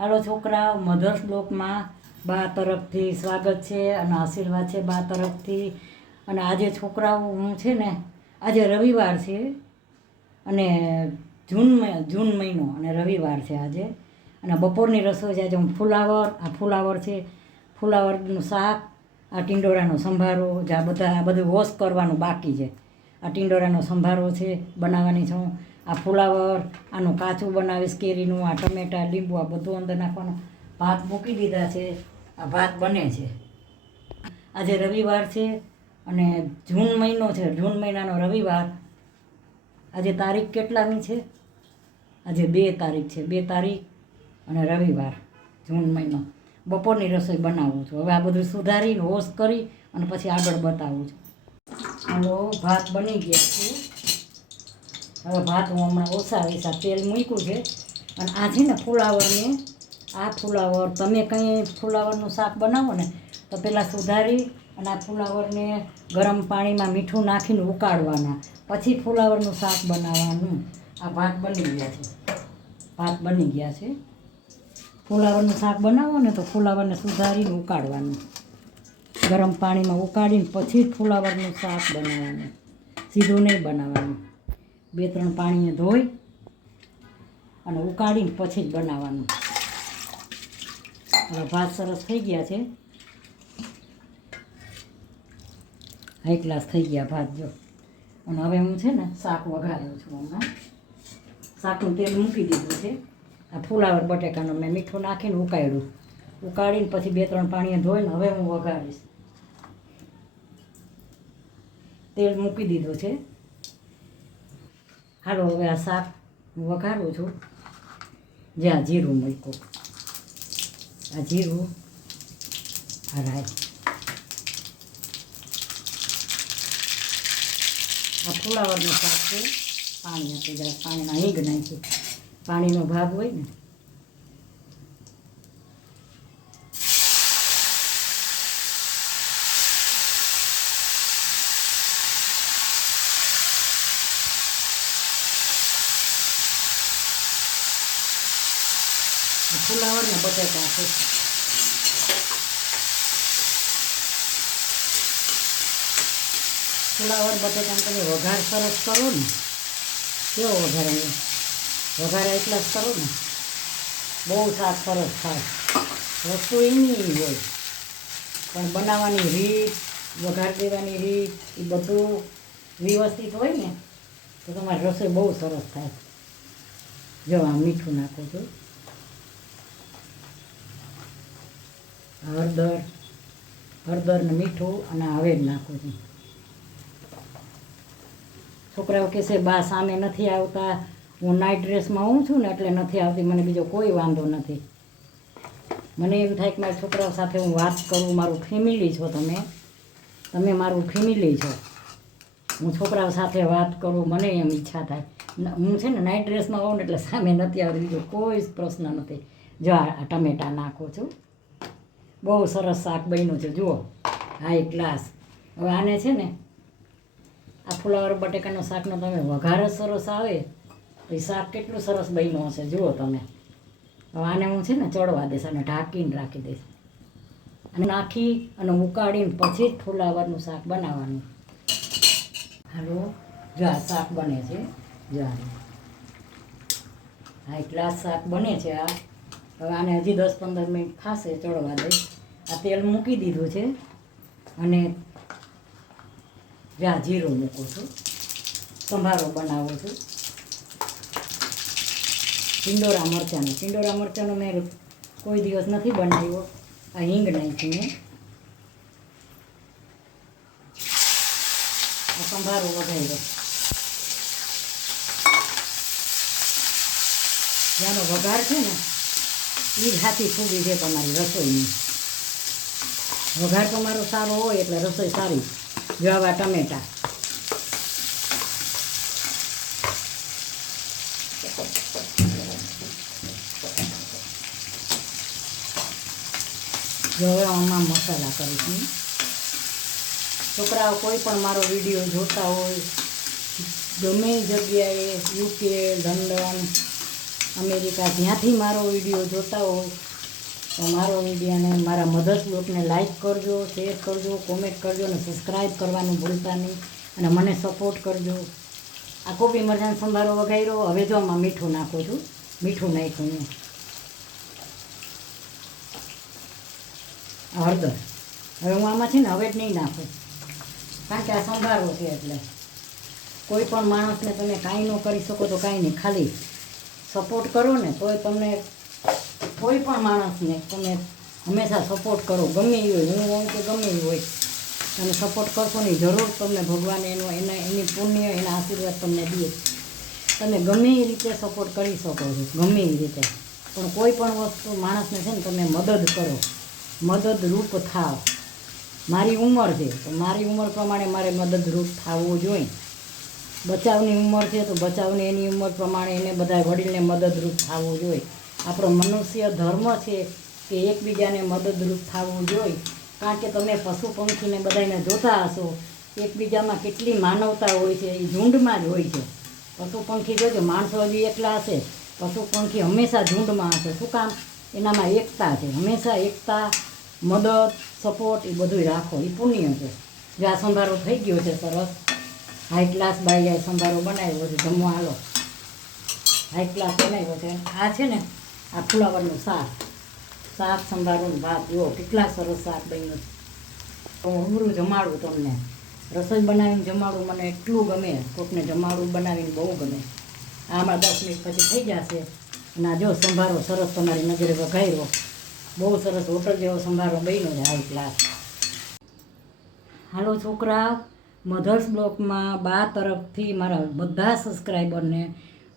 હાલો છોકરા, મધર્સ બ્લોકમાં બા તરફથી સ્વાગત છે અને આશીર્વાદ છે બા તરફથી. અને આજે છોકરાઓ હું છે ને, આજે રવિવાર છે અને જૂન મહિનો અને રવિવાર છે આજે. અને બપોરની રસોઈ છે આજે હું ફુલાવર છે, ફુલાવરનું શાક, આ ટીંડોળાનો સંભારો, જે આ બધું વોશ કરવાનું બાકી છે. આ ટીંડોળાનો સંભારો છે બનાવવાની છું. આ ફુલાવર, આનું કાચું બનાવીશ કેરીનું, આ ટમેટાં, લીંબુ, આ બધું અંદર નાખવાનું. ભાત મૂકી દીધા છે, આ ભાત બને છે. આજે રવિવાર છે અને જૂન મહિનો છે, જૂન મહિનાનો રવિવાર. આજે તારીખ કેટલામી છે? આજે 2 તારીખ છે, 2 તારીખ અને રવિવાર, જૂન મહિનો. બપોરની રસોઈ બનાવું છું. હવે આ બધું સુધારીને વોશ કરી અને પછી આગળ બતાવું છું. હાલો, ભાત બની ગયા છે. હવે ભાત હું હમણાં ઓછાવીશ. આ તેલ મૂક્યું છે અને આ છે ને ફુલાવરને, આ ફુલાવર તમે કંઈ ફુલાવરનું શાક બનાવો ને તો પહેલાં સુધારી અને આ ફુલાવરને ગરમ પાણીમાં મીઠું નાખીને ઉકાળવાના, પછી ફુલાવરનું શાક બનાવવાનું. આ ભાત બની ગયા છે, ભાત બની ગયા છે. ફુલાવરનું શાક બનાવો ને તો ફુલાવરને સુધારીને ઉકાળવાનું, ગરમ પાણીમાં ઉકાળીને પછી જ ફુલાવરનું શાક બનાવવાનું, સીધું નહીં બનાવવાનું. 2-3 પાણીએ ધોઈ અને ઉકાળીને પછી જ બનાવવાનું. હવે ભાત સરસ થઈ ગયા છે, હાઈ ક્લાસ થઈ ગયા ભાત જો. અને હવે હું છે ને શાક વઘાર્યું છું. હમણાં શાકનું તેલ મૂકી દીધું છે. આ ફુલાવર બટેકાનું મેં મીઠું નાખીને ઉકાળીને પછી 2-3 પાણીએ ધોઈને હવે હું વઘારીશ. તેલ મૂકી દીધું છે. હાલો, હવે આ શાક હું વઘારું છું. જ્યાં જીરું મૂક્યું, આ જીરું, આ રાઈ, આ ફુલાવરનું શાક છે. પાણી આપી જાય, પાણીમાં હિંગ નાખી, પાણીનો ભાગ હોય ને. ફુલાવર ને બટેકા છે. ફુલાવર બટેકાને તમે વઘાર સરસ કરો ને, કેવો વઘાર વઘાર એટલા જ કરો ને, બહુ શાક સરસ થાય. વસ્તુ એની હોય પણ બનાવવાની રીત, વઘાર દેવાની રીત, એ બધું વ્યવસ્થિત હોય ને તો તમારી રસોઈ બહુ સરસ થાય. જો આ મીઠું નાખું છું, હળદર ને મીઠું, અને હવે જ નાખું છું. છોકરાઓ કહેશે બા સામે નથી આવતા, હું નાઇટ ડ્રેસમાં હું છું ને એટલે નથી આવતી, મને બીજો કોઈ વાંધો નથી. મને એમ થાય કે મારા છોકરાઓ સાથે હું વાત કરું, મારું ફેમિલી છો તમે મારું ફેમિલી છો, હું છોકરાઓ સાથે વાત કરું, મને એમ ઈચ્છા થાય. હું છે ને નાઇટ ડ્રેસમાં હોઉં ને એટલે સામે નથી આવતી, બીજો કોઈ જ પ્રશ્ન નથી. જો આ ટમેટાં નાખું છું. બહુ સરસ શાક બન્યું છે જુઓ, હાઈ ક્લાસ. હવે આને છે ને આ ફુલાવર બટેકાનો શાકનો તમે વઘાર જ સરસ આવે તો એ શાક કેટલું સરસ બન્યું હશે જુઓ તમે. હવે આને હું છે ને ચડવા દઈશ અને ઢાંકીને રાખી દઈશ, અને નાખી અને ઉકાળીને પછી જ ફુલાવરનું શાક બનાવવાનું. હાલો, જો આ શાક બને છે, જો હાઈ ક્લાસ શાક બને છે આ. હવે આને હજી 10-15 મિનિટ થશે ચડવા દઈશ. આ તેલ મૂકી દીધું છે અને જ્યાં જીરું મૂકું છું, સંભારો બનાવું છું. ટીંડોળા મરચાંનો મેં કોઈ દિવસ નથી બનાવ્યો. આ હિંગ નાખીને આ સંભારો વઘાર્યો. જેનો વઘાર છે ને એ જ હાથી ખૂબી છે તમારી રસોઈની. વઘાર તમારો સારો હોય એટલે રસોઈ સારી. જો આવા ટમેટાં, જો હવે આમાં મસાલા કરીશું. છોકરાઓ કોઈ પણ મારો વિડીયો જોતા હોય, ગમે જગ્યાએ, UK, લંડન, અમેરિકા જ્યાંથી મારો વિડીયો જોતા હો તો મારો વિડીયોને મારા મધર્સ બ્લોગને લાઈક કરજો, શેર કરજો, કોમેન્ટ કરજો અને સબસ્ક્રાઈબ કરવાનું ભૂલતા નહીં અને મને સપોર્ટ કરજો. આ કોબી મરચાંનો સંભારો વઘાર્યો. હવે જો આમાં મીઠું નાખું છું. મીઠું નાખ્યું મેં. હળદર હવે હું આમાં છે ને હવે જ નહીં નાખું, કારણ કે આ સંભારો છે એટલે કોઈ પણ માણસને તમે કાંઈ ન કરી શકો તો કાંઈ નહીં, ખાલી સપોર્ટ કરો ને તોય તમને કોઈ પણ માણસને તમે હંમેશા સપોર્ટ કરો, ગમે એ હોય, હું હોઉં કે ગમે એ હોય, તમે સપોર્ટ કરશો નહીં જરૂર તમને ભગવાન એની પુણ્ય એના આશીર્વાદ તમને દે. તમે ગમે એ રીતે સપોર્ટ કરી શકો છો, ગમે એ રીતે, પણ કોઈ પણ વસ્તુ માણસને છે ને તમે મદદ કરો, મદદરૂપ થાવ. મારી ઉંમર છે તો મારી ઉંમર પ્રમાણે મારે મદદરૂપ થવું જોઈએ. બચાવની ઉંમર છે તો બચાવની એની ઉંમર પ્રમાણે એને બધા વડીલને મદદરૂપ થવું જોઈએ. આપણો મનુષ્ય ધર્મ છે કે એકબીજાને મદદરૂપ થવું જોઈએ, કારણ કે તમે પશુ પંખીને બધાને જોતા હશો એકબીજામાં કેટલી માનવતા હોય છે, એ ઝુંડમાં જ હોય છે. પશુ પંખી જોજો, માણસો હજી એકલા હશે, પશુ પંખી હંમેશા ઝુંડમાં હશે. શું કામ? એનામાં એકતા છે, હંમેશા એકતા, મદદ, સપોર્ટ એ બધું રાખો, એ પુણ્ય છે. જો આ સંભારો થઈ ગયો છે સરસ, હાઈ ક્લાસ બાઈ સંભારો બનાવ્યો છે, જમવા હાલો, હાઈ ક્લાસ બનાવ્યો છે. આ છે ને આ ફુલાવરનું શાક સંભારોનું ભાત, જુઓ કેટલા સરસ શાક બન્યું છે. હું ઉમરું જમાડું તમને, રસોઈ બનાવીને જમાડું મને એટલું ગમે, કોકને જમાડું બનાવીને બહુ ગમે. આમાં 10 મિનિટ પછી થઈ જશે. અને આ જો સંભારો સરસ તમારી નજરે વઘાર્યો, બહુ સરસ હોટલ જેવો સંભારો બન્યો છે, હાઈ ક્લાસ. હાલો છોકરા, મધર્સ બ્લોગમાં બા તરફથી મારા બધા સબસ્ક્રાઈબરને,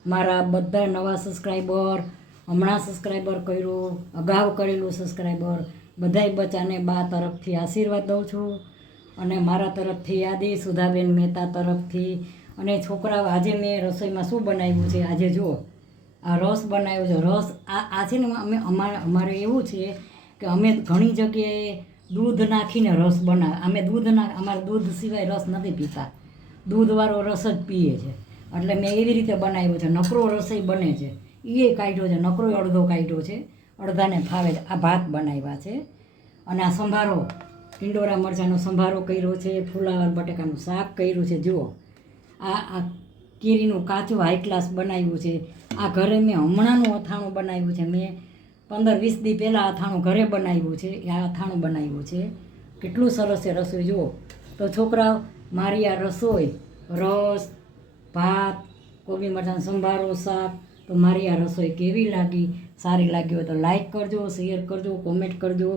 મારા બધા નવા સબસ્ક્રાઈબર, હમણાં સબસ્ક્રાઈબર કર્યું, અગાઉ કરેલું સબસ્ક્રાઈબર, બધાય બચ્ચાને બા તરફથી આશીર્વાદ દઉં છું. અને મારા તરફથી યાદી સુધાબેન મહેતા તરફથી. અને છોકરાઓ, આજે મેં રસોઈમાં શું બનાવ્યું છે? આજે જુઓ આ રસ બનાવ્યો છે. રસ આ છે ને અમારે એવું છે કે અમે ઘણી જગ્યાએ દૂધ નાખીને રસ અમે અમારે દૂધ સિવાય રસ નથી પીતા, દૂધવાળો રસ જ પીએ છે. એટલે મેં એવી રીતે બનાવ્યો છે. નકરો રસોઈ બને છે એ કાઢ્યો છે, નકરો અડધો કાઢ્યો છે, અડધાને ફાવે છે. આ ભાત બનાવ્યા છે અને આ સંભારો, ટીંડોરા મરચાંનો સંભારો કર્યો છે, ફુલાવર બટાકાનું શાક કર્યું છે. જુઓ આ કેરીનું કાચું હાઈ ક્લાસ બનાવ્યું છે. આ ઘરે મેં હમણાંનું અથાણું બનાવ્યું છે. મેં 15-20 દી પહેલાં અથાણું ઘરે બનાવ્યું છે. આ અથાણું બનાવ્યું છે, કેટલું સરસ છે રસોઈ. જુઓ તો છોકરાઓ, મારી આ રસોઈ, રસ, ભાત, કોબી મરચાંનો સંભારો, શાક, તો મારી આ રસોઈ કેવી લાગી? સારી લાગી હોય તો લાઈક કરજો, શેર કરજો, કોમેન્ટ કરજો,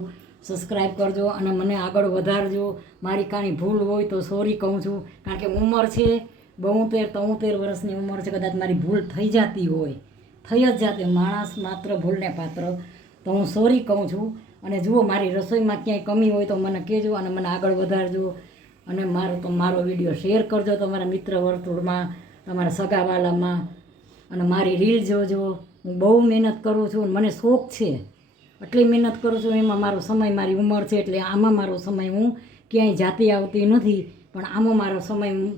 સબસ્ક્રાઈબ કરજો અને મને આગળ વધારજો. મારી કાંઈ ભૂલ હોય તો સોરી કહું છું, કારણ કે ઉંમર છે 72-73 વર્ષની ઉંમર છે. કદાચ મારી ભૂલ થઈ જતી હોય, થઈ જ જાતી, માણસ માત્ર ભૂલને પાત્ર, તો હું સોરી કહું છું. અને જુઓ મારી રસોઈમાં ક્યાંય કમી હોય તો મને કહેજો અને મને આગળ વધારજો. અને મારો વિડીયો શેર કરજો તમારા મિત્ર વર્તુળમાં, તમારા સગાવાલામાં. અને મારી રીલ જોજો. હું બહુ મહેનત કરું છું, મને શોખ છે એટલી મહેનત કરું છું. એમાં મારો સમય, મારી ઉંમર છે એટલે આમાં મારો સમય હું ક્યાંય જાતી આવતી નથી, પણ આમાં મારો સમય હું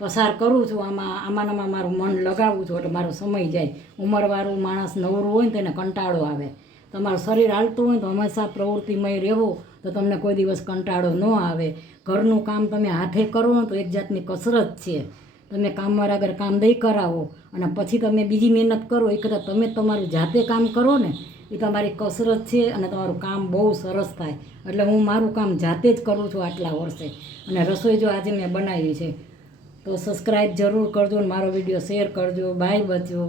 પસાર કરું છું. આમાં મારું મન લગાવું છું એટલે મારો સમય જાય. ઉંમરવાળું માણસ નવરું હોય ને તેને કંટાળો આવે. તમારું શરીર હાલતું હોય તો હંમેશા પ્રવૃત્તિમય રહેવો તો તમને કોઈ દિવસ કંટાળો ન આવે. ઘરનું કામ તમે હાથે કરો ને તો એક જાતની કસરત છે. તમે કામવાળા આગળ કામ દઈ કરાવો અને પછી તમે બીજી મહેનત કરો, એ કરતાં તમે તમારું જાતે કામ કરો ને એ તમારી કસરત છે અને તમારું કામ બહુ સરસ થાય. એટલે હું મારું કામ જાતે જ કરું છું આટલા વર્ષે. અને રસોઈ જો આજે મેં બનાવી છે તો સબસ્ક્રાઈબ જરૂર કરજો અને મારો વિડીયો શેર કરજો. બાય બચ્ચો.